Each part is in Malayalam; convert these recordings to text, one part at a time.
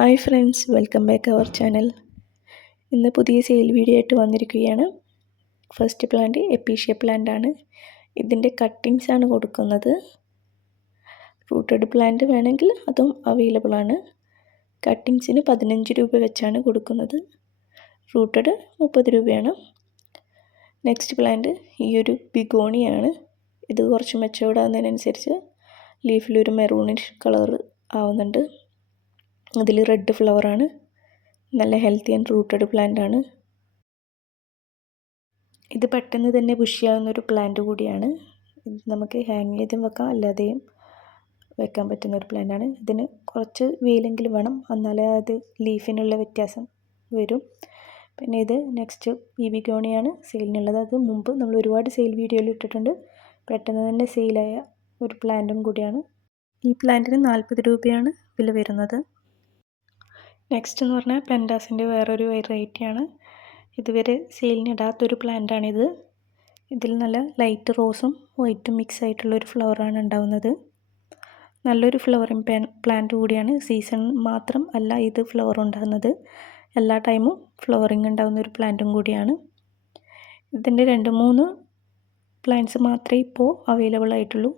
Hi friends, welcome back our channel. ഇന്ന് പുതിയ സെയിൽ വീഡിയോ ആയിട്ട് വന്നിരിക്കുകയാണ്. ഫസ്റ്റ് പ്ലാന്റ് എപ്പീഷ്യ പ്ലാന്റ് ആണ്. ഇതിൻ്റെ കട്ടിങ്സ് ആണ് കൊടുക്കുന്നത്. റൂട്ടഡ് പ്ലാന്റ് വേണമെങ്കിൽ അതും അവൈലബിൾ ആണ്. കട്ടിങ്സിന് 15 രൂപ വെച്ചാണ് കൊടുക്കുന്നത്. റൂട്ടഡ് 30 രൂപയാണ്. നെക്സ്റ്റ് പ്ലാന്റ് ഈ ഒരു ബിഗോണിയാണ്. ഇത് കുറച്ച് മെച്ചൂർഡ് ആവുന്നതിനനുസരിച്ച് ലീഫിലൊരു മെറൂണിഷ് കളർ ആവുന്നുണ്ട്. അതിൽ റെഡ് ഫ്ലവറാണ്. നല്ല ഹെൽത്തി ആൻഡ് റൂട്ടഡ് പ്ലാന്റ് ആണ്. ഇത് പെട്ടെന്ന് തന്നെ ബുഷിയാവുന്നൊരു പ്ലാന്റ് കൂടിയാണ്. ഇത് നമുക്ക് ഹാങ് ചെയ്തും വെക്കാം, അല്ലാതെയും വെക്കാൻ പറ്റുന്നൊരു പ്ലാന്റ് ആണ്. ഇതിന് കുറച്ച് വെയിലെങ്കിലും വേണം, എന്നാലേ അത് ലീഫിനുള്ള വ്യത്യാസം വരും. പിന്നെ ഇത് നെക്സ്റ്റ് ഈ ബിഗോണിയാണ് സെയിലിനുള്ളത്. അത് മുമ്പ് നമ്മൾ ഒരുപാട് സെയിൽ വീഡിയോയിൽ ഇട്ടിട്ടുണ്ട്. പെട്ടെന്ന് തന്നെ സെയിലായ ഒരു പ്ലാന്റും കൂടിയാണ്. ഈ പ്ലാന്റിന് 40 രൂപയാണ് വില വരുന്നത്. നെക്സ്റ്റ് എന്ന് പറഞ്ഞാൽ പെൻഡാസിൻ്റെ വേറൊരു വെറൈറ്റിയാണ്. ഇതുവരെ സെയിലിനിടാത്തൊരു പ്ലാന്റാണിത്. ഇതിൽ നല്ല ലൈറ്റ് റോസും വൈറ്റും മിക്സ് ആയിട്ടുള്ളൊരു ഫ്ലവറാണ് ഉണ്ടാവുന്നത്. നല്ലൊരു ഫ്ലവറിങ് പ്ലാന്റ് കൂടിയാണ്. സീസൺ മാത്രം അല്ല ഇത് ഫ്ലവർ ഉണ്ടാകുന്നത്, എല്ലാ ടൈമും ഫ്ലവറിങ് ഉണ്ടാകുന്ന ഒരു പ്ലാന്റും കൂടിയാണ്. ഇതിൻ്റെ 2-3 പ്ലാന്റ്സ് മാത്രമേ ഇപ്പോൾ അവൈലബിൾ ആയിട്ടുള്ളൂ.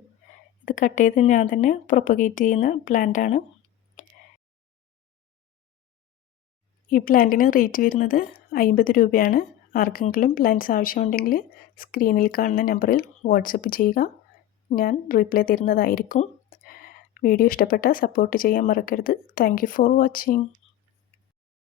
ഇത് കട്ട് ചെയ്ത് ഞാൻ തന്നെ പ്രൊപ്പഗേറ്റ് ചെയ്യുന്ന പ്ലാന്റാണ്. ഈ പ്ലാന്റിന് റേറ്റ് വരുന്നത് 50 രൂപയാണ്. ആർക്കെങ്കിലും പ്ലാന്റ്സ് ആവശ്യമുണ്ടെങ്കിൽ സ്ക്രീനിൽ കാണുന്ന നമ്പറിൽ വാട്സപ്പ് ചെയ്യുക, ഞാൻ റീപ്ലൈ തരുന്നതായിരിക്കും. വീഡിയോ ഇഷ്ടപ്പെട്ടാൽ സപ്പോർട്ട് ചെയ്യാൻ മറക്കരുത്. Thank you for watching.